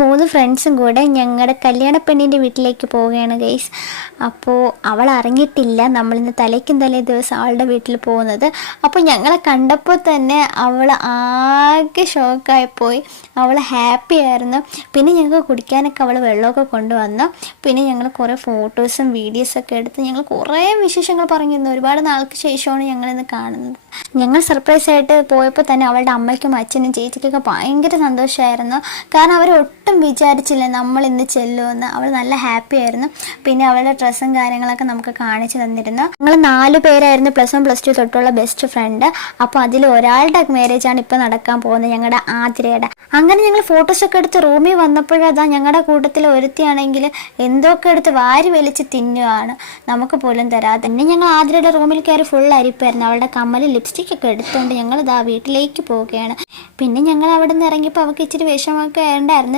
3 ഫ്രണ്ട്സും കൂടെ ഞങ്ങളുടെ കല്യാണ പെണ്ണിൻ്റെ വീട്ടിലേക്ക് പോവുകയാണ് ഗൈസ്. അപ്പോൾ അവൾ അറിഞ്ഞിട്ടില്ല നമ്മളിന്ന് തലേ ദിവസം അവളുടെ വീട്ടിൽ പോകുന്നത്. അപ്പോൾ ഞങ്ങളെ കണ്ടപ്പോൾ തന്നെ അവൾ ആകെ ഷോക്കായിപ്പോയി. അവൾ ഹാപ്പി ആയിരുന്നു. പിന്നെ ഞങ്ങൾക്ക് കുടിക്കാനൊക്കെ അവൾ വെള്ളമൊക്കെ കൊണ്ടുവന്നു. പിന്നെ ഞങ്ങൾ കുറേ ഫോട്ടോസും വീഡിയോസൊക്കെ എടുത്ത് ഞങ്ങൾ കുറേ വിശേഷങ്ങൾ പറഞ്ഞിരുന്നു. ഒരുപാട് നാൾക്ക് ശേഷമാണ് ഞങ്ങളിന്ന് കാണുന്നത്. ഞങ്ങൾ സർപ്രൈസായിട്ട് പോയപ്പോൾ തന്നെ അവളുടെ അമ്മയ്ക്കും അച്ഛനും ചേച്ചിക്കൊക്കെ ഭയങ്കര സന്തോഷമായിരുന്നു. കാരണം അവർ ഒട്ടും വിചാരിച്ചില്ല നമ്മൾ ഇന്ന് ചെല്ലുമെന്ന്. അവൾ നല്ല ഹാപ്പി ആയിരുന്നു. പിന്നെ അവളുടെ ഡ്രസ്സും കാര്യങ്ങളൊക്കെ നമുക്ക് കാണിച്ചു തന്നിരുന്നു. ഞങ്ങൾ 4 പേരായിരുന്നു +1 +2 തൊട്ടുള്ള ബെസ്റ്റ് ഫ്രണ്ട്. അപ്പോൾ അതിൽ ഒരാളുടെ മാരേജാണ് ഇപ്പോൾ നടക്കാൻ പോകുന്നത്, ഞങ്ങളുടെ ആതിരയുടെ. അങ്ങനെ ഞങ്ങൾ ഫോട്ടോസൊക്കെ എടുത്ത് റൂമിൽ വന്നപ്പോഴതാ ഞങ്ങളുടെ കൂട്ടത്തിൽ ഒരുത്തിയാണെങ്കിൽ എന്തൊക്കെ എടുത്ത് വാരി വലിച്ച് തിന്നുകയാണ്, നമുക്ക് പോലും തരാതെ. പിന്നെ ഞങ്ങൾ ആതിരയുടെ റൂമിൽ കയറി ഫുൾ അരിപ്പായിരുന്നു. അവളുടെ കമ്മൽ ലിപ്സ്റ്റിക്കൊക്കെ എടുത്തുകൊണ്ട് ഞങ്ങൾ വീട്ടിലേക്ക് പോവുകയാണ്. പിന്നെ ഞങ്ങൾ അവിടെ നിന്ന് ഇറങ്ങിയപ്പോൾ അവൾക്ക് ഇച്ചിരി വിഷമമൊക്കെ ഉണ്ടായിരുന്നു.